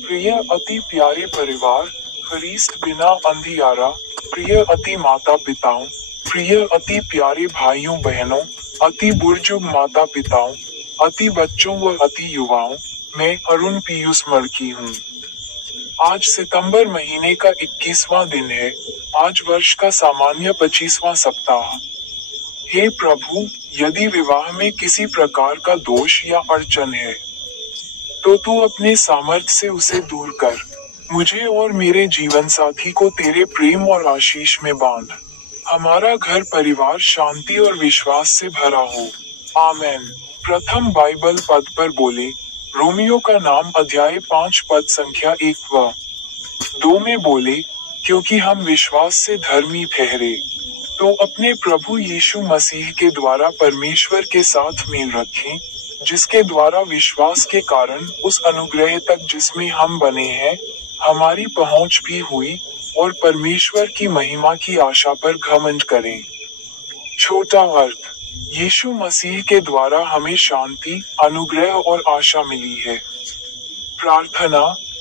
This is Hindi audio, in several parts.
प्रिय अति प्यारे परिवार, फरिश्त बिना अंधियारा, प्रिय अति माता पिताओं, प्रिय अति प्यारे भाइयों बहनों, अति बुजुर्ग माता पिताओं, अति बच्चों व अति युवाओं, मैं अरुण पीयूष मर्की हूँ। आज सितंबर महीने का 21वां दिन है। आज वर्ष का सामान्य 25वां सप्ताह। हे प्रभु, यदि विवाह में किसी प्रकार का दोष या अड़चन है, तो तू अपने सामर्थ्य से उसे दूर कर। मुझे और मेरे जीवन साथी को तेरे प्रेम और आशीष में बांध। हमारा घर परिवार शांति और विश्वास से भरा हो। आमेन। प्रथम बाइबल पद पर बोले। रोमियो का नाम अध्याय 5 पद संख्या 1 व 2 में बोले, क्योंकि हम विश्वास से धर्मी ठहरे, तो अपने प्रभु यीशु मसीह के द्वारा परमेश्वर के साथ मेल रखें, जिसके द्वारा विश्वास के कारण उस अनुग्रह तक जिसमें हम बने हैं, हमारी पहुंच भी हुई, और परमेश्वर की महिमा की आशा पर घमंड करें। छोटा अर्थ। यीशु मसीह के द्वारा हमें शांति, अनुग्रह और आशा मिली है। प्रार्थना।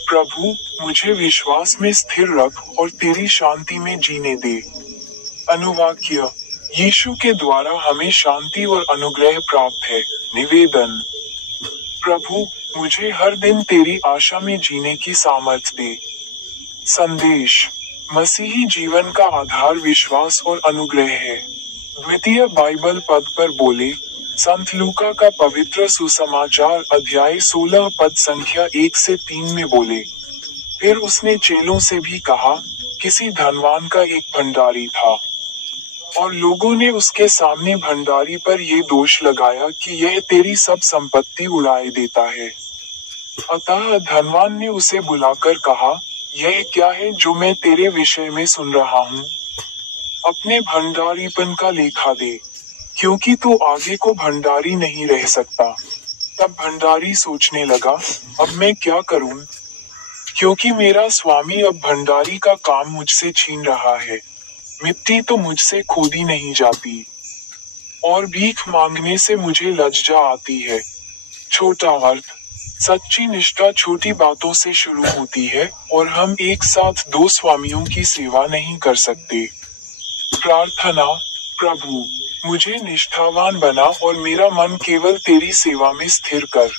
प्रभु, मुझे विश्वास में स्थिर रख और तेरी शांति में जीने दे। अनुवाक्य। यीशु के द्वारा हमें शांति और अनुग्रह प्राप्त है। निवेदन। प्रभु, मुझे हर दिन तेरी आशा में जीने की सामर्थ्य दे। संदेश। मसीही जीवन का आधार विश्वास और अनुग्रह है। द्वितीय बाइबल पद पर बोले। संत लूका का पवित्र सुसमाचार अध्याय 16 पद संख्या 1 से 3 में बोले। फिर उसने चेलों से भी कहा, किसी धनवान का एक भंडारी था, और लोगों ने उसके सामने भंडारी पर यह दोष लगाया कि यह तेरी सब संपत्ति उड़ाए देता है। अतः धनवान ने उसे बुलाकर कहा, यह क्या है जो मैं तेरे विषय में सुन रहा हूँ? अपने भंडारीपन का लेखा दे, क्योंकि तू आगे को भंडारी नहीं रह सकता। तब भंडारी सोचने लगा, अब मैं क्या करूं? क्योंकि मेरा स्वामी अब भंडारी का काम मुझसे छीन रहा है। मिट्टी तो मुझसे खोदी नहीं जाती, और भीख मांगने से मुझे लज्जा आती है। छोटा अर्थ। सच्ची निष्ठा छोटी बातों से शुरू होती है, और हम एक साथ 2 स्वामियों की सेवा नहीं कर सकते। प्रार्थना। प्रभु, मुझे निष्ठावान बना और मेरा मन केवल तेरी सेवा में स्थिर कर।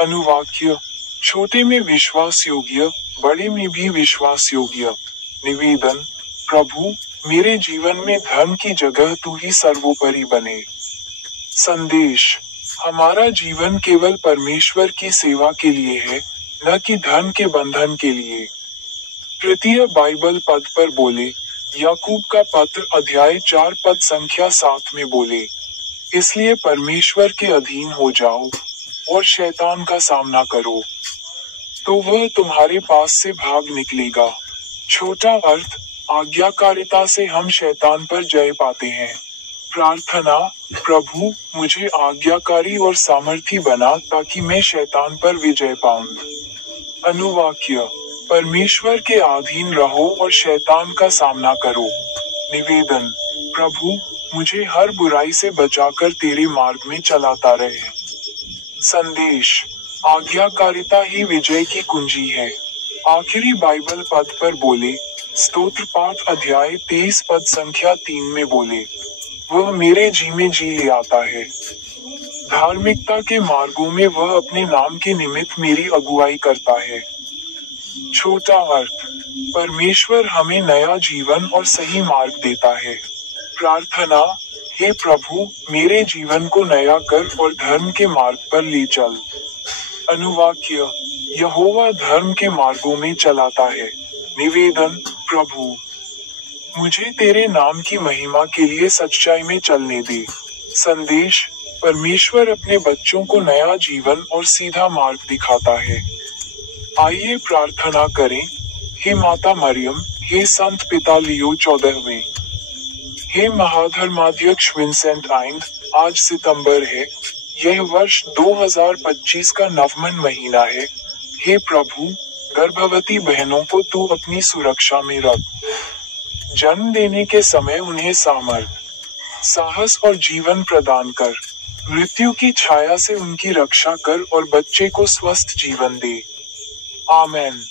अनुवाक्य। छोटे में विश्वास योग्य, बड़े में भी विश्वास योग्य। निवेदन। प्रभु, मेरे जीवन में धर्म की जगह तू ही सर्वोपरि बने। संदेश। हमारा जीवन केवल परमेश्वर की सेवा के लिए है, न कि धर्म के बंधन के लिए। तृतीय बाइबल पद पर बोले। याकूब का पत्र अध्याय 4 पद संख्या 7 में बोले, इसलिए परमेश्वर के अधीन हो जाओ और शैतान का सामना करो, तो वह तुम्हारे पास से भाग निकलेगा। छोटा अर्थ। आज्ञाकारिता से हम शैतान पर जय पाते हैं। प्रार्थना। प्रभु, मुझे आज्ञाकारी और सामर्थी बना ताकि मैं शैतान पर विजय पाऊं। अनुवाक्य। परमेश्वर के अधीन रहो और शैतान का सामना करो। निवेदन। प्रभु, मुझे हर बुराई से बचाकर तेरे मार्ग में चलाता रहे। संदेश। आज्ञाकारिता ही विजय की कुंजी है। आखिरी बाइबल पद पर बोले। स्तोत्र पाठ अध्याय 23 पद संख्या 3 में बोले, वह मेरे जी में जी ले आता है। धार्मिकता के मार्गों में वह अपने नाम के निमित्त मेरी अगुवाई करता है। छोटा अर्थ। परमेश्वर हमें नया जीवन और सही मार्ग देता है। प्रार्थना। हे प्रभु, मेरे जीवन को नया कर और धर्म के मार्ग पर ले चल। अनुवाक्य। यहोवा धर्म के मार्गों में चलाता है। निवेदन। प्रभु, मुझे तेरे नाम की महिमा के लिए सच्चाई में चलने दे। संदेश। परमेश्वर अपने बच्चों को नया जीवन और सीधा मार्ग दिखाता है। आइए प्रार्थना करें। हे माता मरियम, हे संत पिता लियो 14वें, हे महाधर्माध्यक्ष विंसेंट आइंद, आज सितंबर है। यह वर्ष 2025 का नवमन महीना है। हे प्रभु, गर्भवती बहनों को तू अपनी सुरक्षा में रख। जन्म देने के समय उन्हें सामर्थ, साहस और जीवन प्रदान कर। मृत्यु की छाया से उनकी रक्षा कर और बच्चे को स्वस्थ जीवन दे। आमेन।